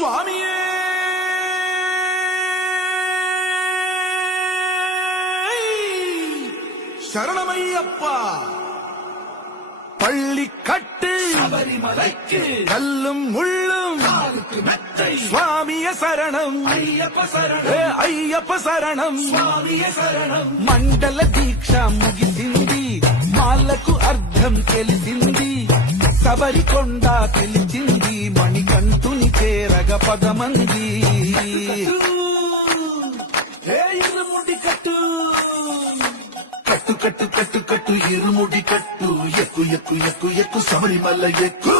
சுவாமியே சரணமையப்பா. பள்ளி கட்டு சபரிமலைக்கு கல்லும் முள்ளும் மெத்தை சுவாமிய சரணம் ஐயப்ப சரணம் అయ్యప్ప శరణం స్వామియ శరణం. మండల దీక్ష ముగిసింది, మాలకు అర్థం తెలిసింది, శబరికొండ పిలిచింది, మణికంఠుని చేరగ పదమంది. ఇరుముడి కట్టు కట్టు కట్టు కట్టు కట్టు ఇరుముడి కట్టు, ఎక్కు ఎక్కు ఎక్కు ఎక్కు శబరిమల ఎక్కు.